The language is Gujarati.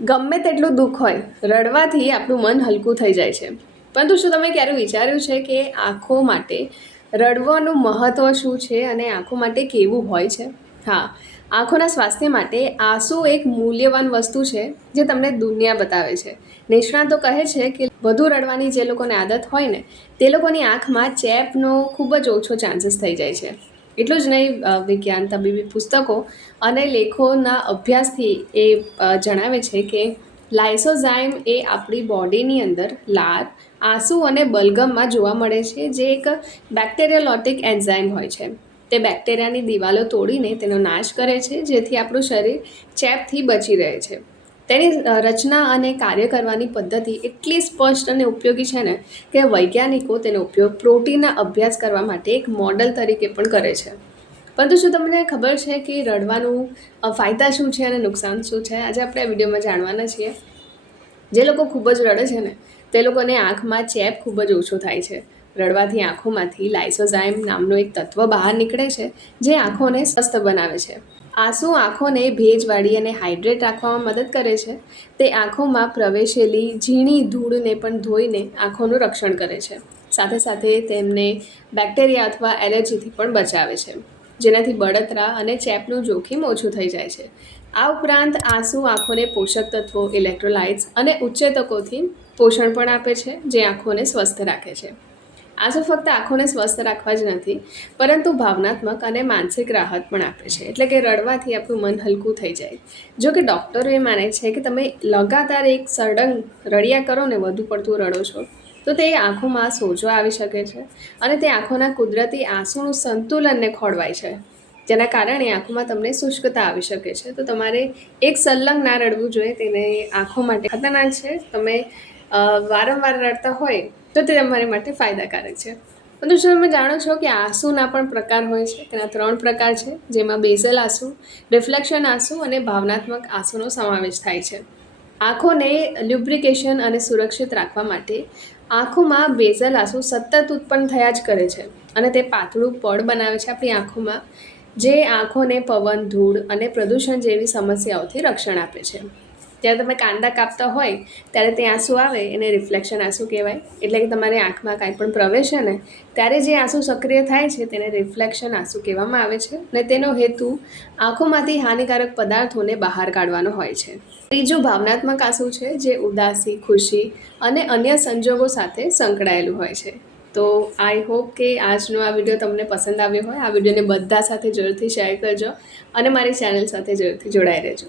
ગમે તેટલું દુઃખ હોય, રડવાથી આપણું મન હલકું થઈ જાય છે. પરંતુ શું તમે ક્યારે વિચાર્યું છે કે આંખો માટે રડવાનું મહત્ત્વ શું છે અને આંખો માટે કેવું હોય છે? હા, આંખોના સ્વાસ્થ્ય માટે આંસુ એક મૂલ્યવાન વસ્તુ છે જે તમને દુનિયા બતાવે છે. નિષ્ણાતો કહે છે કે વધુ રડવાની જે લોકોને આદત હોય ને, તે લોકોની આંખમાં ચેપનો ખૂબ જ ઓછો ચાન્સીસ થઈ જાય છે. એટલું જ નહીં વિજ્ઞાન, તબીબી પુસ્તકો અને લેખોના અભ્યાસથી એ જણાવે છે કે લાઇસોઝાઇમ એ આપણી બોડીની અંદર લાર આંસુ અને બલગમમાં જોવા મળે છે, જે એક બેક્ટેરિયોલોટિક એન્ઝાઇમ હોય છે. તે બેક્ટેરિયાની દિવાલો તોડીને તેનો નાશ કરે છે, જેથી આપણું શરીર ચેપથી બચી રહે છે. તેની રચના અને કાર્ય કરવાની પદ્ધતિ એટલી સ્પષ્ટ અને ઉપયોગી છે ને કે વૈજ્ઞાનિકો તેનો ઉપયોગ પ્રોટીનના અભ્યાસ કરવા માટે એક મોડલ તરીકે પણ કરે છે. પરંતુ શું તમને ખબર છે કે રડવાનું ફાયદા શું છે અને નુકસાન શું છે? આજે આપણે આ વિડીયોમાં જાણવાના છીએ. જે લોકો ખૂબ જ રડે છે ને, તે લોકોને આંખમાં ચેપ ખૂબ જ ઓછો થાય છે. રડવાથી આંખોમાંથી લાઇસોઝાઇમ નામનું એક તત્વ બહાર નીકળે છે, જે આંખોને સ્વસ્થ બનાવે છે. આંસુ આંખોને ભેજવાળી અને હાઇડ્રેટ રાખવામાં મદદ કરે છે. તે આંખોમાં પ્રવેશેલી ઝીણી ધૂળને પણ ધોઈને આંખોનું રક્ષણ કરે છે. સાથે સાથે તેમને બેક્ટેરિયા અથવા એલર્જીથી પણ બચાવે છે. જેનાથી બળતરા અને ચેપનું જોખમ ઓછું થઈ જાય છે. આ ઉપરાંત આંસુ આંખોને પોષક તત્વો, ઇલેક્ટ્રોલાઇટ્સ અને ઉચ્ચેતકોથી પોષણ પણ આપે છે, જે આંખોને સ્વસ્થ રાખે છે. આંસુ ફક્ત આંખોને સ્વસ્થ રાખવા જ નથી, પરંતુ ભાવનાત્મક અને માનસિક રાહત પણ આપે છે. એટલે કે રડવાથી આપણું મન હલકું થઈ જાય. જો કે ડૉક્ટરો એ માને છે કે તમે લગાતાર એક સળંગ રડ્યા કરો ને વધુ પડતું રડો છો, તો તે આંખોમાં સોજો આવી શકે છે અને તે આંખોના કુદરતી આંસુનું સંતુલનને ખોળવાય છે. જેના કારણે આંખોમાં તમને શુષ્કતા આવી શકે છે. તો તમારે એક સલંગ ના રડવું જોઈએ, તેને આંખો માટે ખતરનાક છે. તમે વારંવાર રડતા હોય તો તે તમારી માટે ફાયદાકારક છે. પરંતુ શું તમે જાણો છો કે આંસુના પણ પ્રકાર હોય છે? તેના ત્રણ પ્રકાર છે, જેમાં બેઝલ આંસુ, રિફ્લેક્શન આંસુ અને ભાવનાત્મક આંસુનો સમાવેશ થાય છે. આંખોને લ્યુબ્રિકેશન અને સુરક્ષિત રાખવા માટે આંખોમાં બેઝલ આંસુ સતત ઉત્પન્ન થયા જ કરે છે અને તે પાતળું પડ બનાવે છે આપણી આંખોમાં, જે આંખોને પવન, ધૂળ અને પ્રદૂષણ જેવી સમસ્યાઓથી રક્ષણ આપે છે. જ્યારે તમે કાંદા કાપતા હોય, ત્યારે તે આંસુ આવે, એને રિફ્લેક્શન આંસુ કહેવાય. એટલે કે તમારી આંખમાં કાંઈ પણ પ્રવેશે ને, ત્યારે જે આંસુ સક્રિય થાય છે, તેને રિફ્લેક્શન આંસુ કહેવામાં આવે છે. અને તેનો હેતુ આંખોમાંથી હાનિકારક પદાર્થોને બહાર કાઢવાનો હોય છે. ત્રીજું ભાવનાત્મક આંસુ છે, જે ઉદાસી, ખુશી અને અન્ય સંજોગો સાથે સંકળાયેલું હોય છે. તો આઈ હોપ કે આજનો આ વીડિયો તમને પસંદ આવ્યો હોય. આ વિડીયોને બધા સાથે જરૂરથી શેર કરજો અને મારી ચેનલ સાથે જરૂરથી જોડાઈ રહેજો.